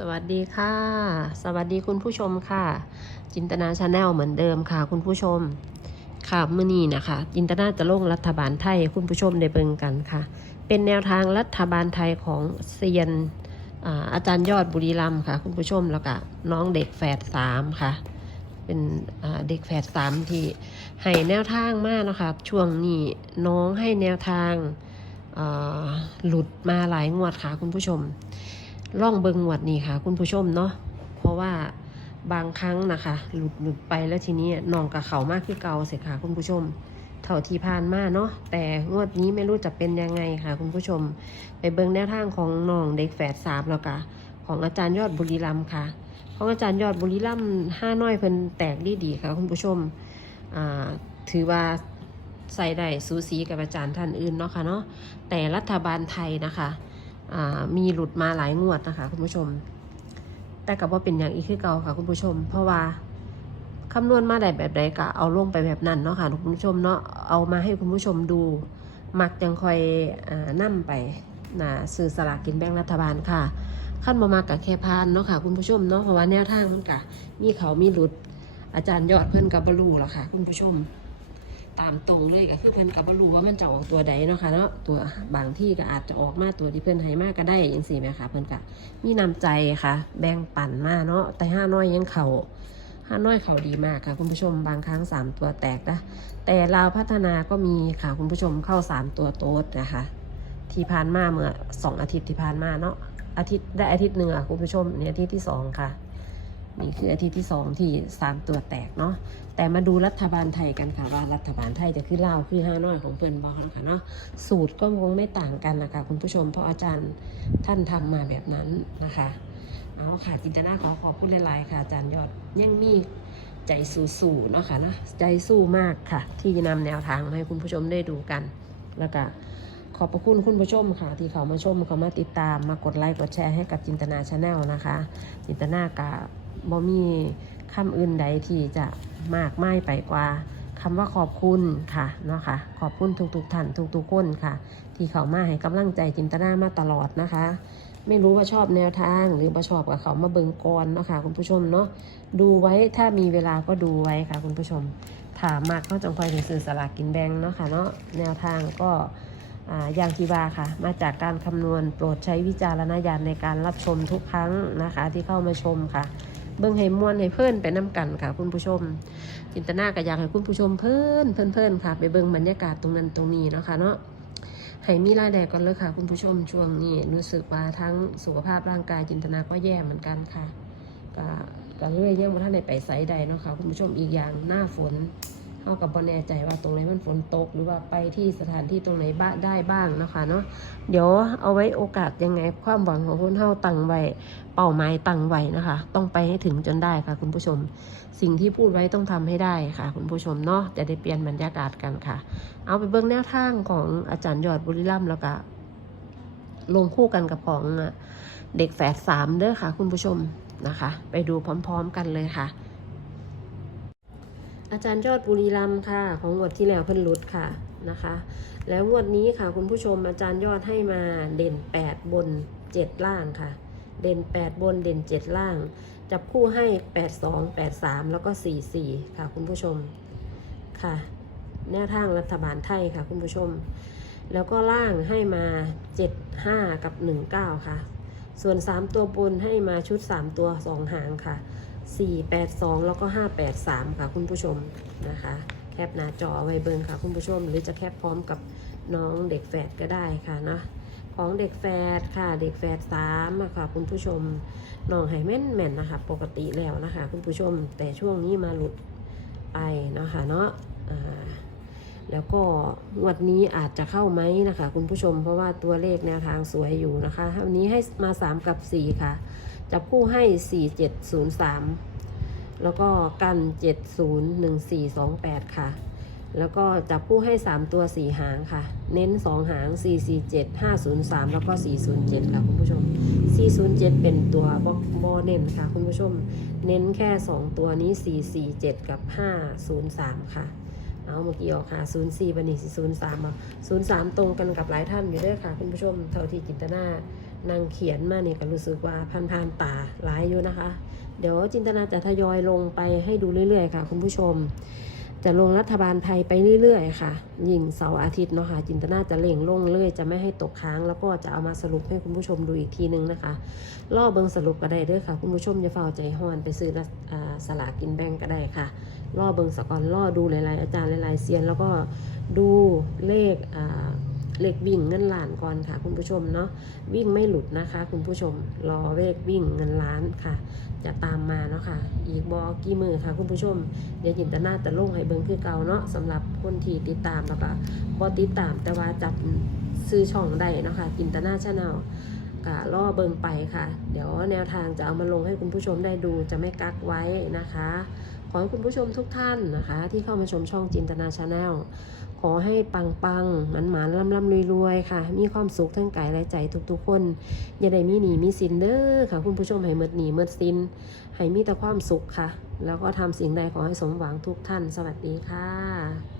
สวัสดีค่ะ สวัสดีคุณผู้ชมค่ะ จินตนาชาแนลเหมือนเดิมค่ะ คุณผู้ชม ค่ะมื่อนี้นะคะ จินตนาจะลงรัฐบาลไทยคุณผู้ชมได้เบิ่งกันค่ะ เป็นแนวทางรัฐบาลไทยของเซียนอาอาจารย์ยอดบุรีรัมค่ะ คุณผู้ชมแล้วก็น้องเด็กแฝดสามค่ะ เป็นเด็กแฝดสามที่ให้แนวทางมากนะคะช่วงนี้น้องให้แนวทางาหลุดมาหลายงวดค่ะคุณผู้ชม ล่องเบิงงวดนี้ค่ะ คุณผู้ชมเนาะเพราะว่าบางครั้งนะคะ หลุดหลุดไปแล้วทีนี้น้องกับเขามากคือเก่าเสียค่ะ คุณผู้ชมเท่าที่ผ่านมาเนาะแต่งวดนี้ไม่รู้จะเป็นยังไงค่ะ คุณผู้ชม ไปเบิงแนวทางของน้องเด็กแฝดสามแล้วก็ของอาจารย์ยอดบุรีรัมค่ะ ของอาจารย์ยอดบุรีรัมห้าน้อยเพิ่นแตกดีดีค่ะ คุณผู้ชมถือว่าใส่ได้สูสีกับอาจารย์ท่านอื่นเนาะค่ะเนาะแต่รัฐบาลไทยนะคะ มีหลุดมาหลายงวดนะคะคุณผู้ชม แต่กับว่าเป็นอย่างอีกคือเก่าค่ะคุณผู้ชม เพราะว่าคำนวณมาได้แบบใดก็เอาลงไปแบบนั้นเนาะค่ะคุณผู้ชมเนาะเอามาให้คุณผู้ชมดู มักจังคอยอนั่มไปนะสื่อสลากกินแบ่งรัฐบาลค่ะขั้นมามากับแค่พานเนาะค่ะคุณผู้ชมเนาะเพราะว่าแนวทางมันกะมีเขามีหลุดอาจารย์ยอดเพิ่อนกับบรูแล้วค่ะ คุณผู้ชม ตามตรงเลยก็คือเพิ่นกับบรูว่ามันจะออกตัวใดเนาะค่ะเนาะตัวบางที่ก็อาจจะออกมาตัวที่เพิ่นให้มากก็ได้ย่างสี่ไหมคะเพิ่นกะมีน้ำใจค่ะ แบ่งปันมาเนาะแต่ห้าน้อยยังเขาห้าน้อยเขาดีมากค่ะ คุณผู้ชมบางครั้งสามตัวแตกนะแต่ลาวพัฒนาก็มีค่ะคุณผู้ชมเข้าสามตัวโต๊ดนะคะ ที่ผ่านมาเมื่อสองอาทิตย์ที่ผ่านมาเนาะอาทิตย์ได้อาทิตย์หนึ่งอะคุณผู้ชมเนี่ยอาทิตย์ที่สองค่ะ นี่คืออาทิตย์ที่สองที่สามตัวแตกเนาะแต่มาดูรัฐบาลไทยกันค่ะว่ารัฐบาลไทยจะขึ้นเล่าวคือห้าน้อยของเพื่อนบอลค่ะเนาะสูตรก็คงไม่ต่างกันนะคะคุณผู้ชมเพราะอาจารย์ท่านทำมาแบบนั้นนะคะเอาค่ะจินตนาขอขอบคุณหลายๆค่ะอาจารย์ยอดยังมีใจสู้ๆเนาะค่ะนะใจสู้มากค่ะ ที่จะนำแนวทางมาให้คุณผู้ชมได้ดูกัน แล้วก็ขอบพระคุณคุณผู้ชมค่ะ ที่เขามาชมเขามาติดตามมากดไลค์กดแชร์ให้กับจินตนาชาแนลนะคะ จินตนากับ บ่มีคำอื่นใดที่จะมากไม่ไปกว่าคำว่าขอบคุณค่ะเนาะค่ะ ขอบคุณทุกๆท่านทุกๆคนค่ะ ที่เขามาให้กำลังใจจินตนามาตลอดนะคะ ไม่รู้ว่าชอบแนวทางหรือว่าชอบกับเขามาเบิงกรเนาะค่ะคุณผู้ชมเนาะดูไว้ถ้ามีเวลาก็ดูไว้ค่ะ คุณผู้ชมถามมากก็จงคอยถึงสื่อสลากกินแบงเนาะค่ะเนาะแนวทางก็อย่างที่ว่าค่ะ มาจากการคำนวณโปรดใช้วิจารณญาณในการรับชมทุกครั้งนะคะ ที่เข้ามาชมค่ะ เบิ่งให้มวนให้เพื่อนไปน้ำกันค่ะ คุณผู้ชม จินตนาก็อยากให้คุณผู้ชมเพื่อนเพื่อนเพื่อนค่ะ ไปเบิ่งบรรยากาศตรงนั้นตรงนี้เนาะค่ะเนาะให้มีรายได้ก่อนเลยค่ะ คุณผู้ชมช่วงนี้รู้สึกว่าทั้งสุขภาพร่างกายจินตนาก็แย่เหมือนกันค่ะก็ก็เลยยังบ่ทันในไปไสใดเนาะค่ะคุณผู้ชมอีกอย่างหน้าฝน เฮากับบ่แน่ใจว่าตรงไหนมันฝนตก หรือว่าไปที่สถานที่ตรงไหนบ้าได้บ้างนะคะเนาะเดี๋ยวเอาไว้โอกาสยังไงความหวังของคนเฮาตั้งไว้เป้าหมายตั้งไว้นะคะ ต้องไปให้ถึงจนได้ค่ะ คุณผู้ชม สิ่งที่พูดไว้ต้องทำให้ได้ค่ะ คุณผู้ชมเนาะจะได้เปลี่ยนบรรยากาศกันค่ะ เอาไปเบิ่งแนวทางของอาจารย์ยอดบุรีรัมแล้วก็ลงคู่กันกับของเด็กแฝดสามเด้อค่ะ คุณผู้ชมนะคะ ไปดูพร้อม ๆ กันเลยค่ะ อาจารย์ยอดบุรีรัมค่ะ ของงวดที่แล้วเพิ่นหลุดค่ะนะคะ แล้วงวดนี้ค่ะคุณผู้ชมอาจารย์ยอดให้มาเด่น 8 บน 7 ล่างค่ะ เด่น 8 บนเด่น 7 ล่าง จับคู่ให้ 8 2 8 3 แล้วก็ 4 4 ค่ะคุณผู้ชมค่ะ แนวทางรัฐบาลไทยค่ะคุณผู้ชม แล้วก็ล่างให้มา 7 5 กับ 19 ค่ะ ส่วน 3 ตัวบนให้มาชุด 3 ตัว 2 หางค่ะ 4 8 2 แล้วก็5 8 3 ค่ะคุณผู้ชมนะคะ แคปหน้าจอไว้เบิงค่ะคุณผู้ชม หรือจะแคปพร้อมกับน้องเด็กแฝดก็ได้ค่ะนะของเด็กแฝดค่ะ เด็กแฝดสามค่ะคุณผู้ชมน้องไห้แม่นแม่นนะคะ ปกติแล้วนะคะ คุณผู้ชมแต่ช่วงนี้มาหลุดไปนะคะเนาะแล้วก็งวดนี้อาจจะเข้าไหมนะคะ คุณผู้ชมเพราะว่าตัวเลขแนวทางสวยอยู่นะคะวันนี้ให้มา 3 กับ 4 ค่ะ จับคู่ให้ 4703 แล้วก็กัน 701428 ค่ะ แล้วก็จับคู่ให้ 3 ตัว 4 หางค่ะ เน้น 2 หาง 447 503 แล้วก็ 407 ค่ะคุณผู้ชม 407 เป็นตัวบโบเน้นค่ะคุณผู้ชม เน้นแค่ 2 ตัวนี้ 447 กับ 503 ค่ะเอาเมื่อกี้ออกค่ะ04บันนี้03อะ03 ตรงกันกับหลายท่านอยู่ด้วยค่ะคุณผู้ชม เท่าที่จินตนา นางเขียนมาเนี่ยก็รู้สึกว่าผ่านๆตาหลายอยู่นะคะ เดี๋ยวจินตนาจะทยอยลงไปให้ดูเรื่อยๆค่ะ คุณผู้ชม จะลงรัฐบาลไทยไปเรื่อยๆค่ะ ยิ่งเสาร์อาทิตย์เนาะค่ะจินตนาจะเล่งลงเลยจะไม่ให้ตกค้าง แล้วก็จะเอามาสรุปให้คุณผู้ชมดูอีกทีนึงนะคะล่อเบิงสรุปก็ได้เด้อค่ะ คุณผู้ชมอย่าเฝ้าใจห้อนไปซื้ออสลากกินแบ่งก็ได้ค่ะล่อเบิงสกอนล่อดูหลายๆอาจารย์หลายๆเซียน แล้วก็ดูเลขอ่า เลขวิ่งเงินล้านก่อนค่ะ คุณผู้ชมเนาะวิ่งไม่หลุดนะคะ คุณผู้ชมรอเลขวิ่งเงินล้านค่ะ จะตามมาเนาะค่ะ อีกบอกีมือค่ะ คุณผู้ชมเดี๋ยวจินตนาจะลงให้เบิ่งคือเก่าเนาะสำหรับคนที่ติดตามแล้วก็บ่ติดตามแต่ว่าจับซื้อช่องได้เนาะค่ะจินตนาชาแนลก็ล่อเบิ่งไปค่ะ เดี๋ยวแนวทางจะเอามาลงให้คุณผู้ชมได้ดูจะไม่กักไว้นะคะ ขอให้คุณผู้ชมทุกท่านนะคะ ที่เข้ามาชมช่องจินตนาชาแนล อให้ปังปังหมันหมานล่ำล่ำรวยๆค่ะ มีความสุขทั้งกายและใจทุกๆคน อย่าได้มีหนีมีสินเด้อค่ะ คุณผู้ชมให้เมิดหนีเมิดสินให้มีแต่ความสุขค่ะ แล้วก็ทำสิ่งใดขอให้สมหวังทุกท่าน สวัสดีค่ะ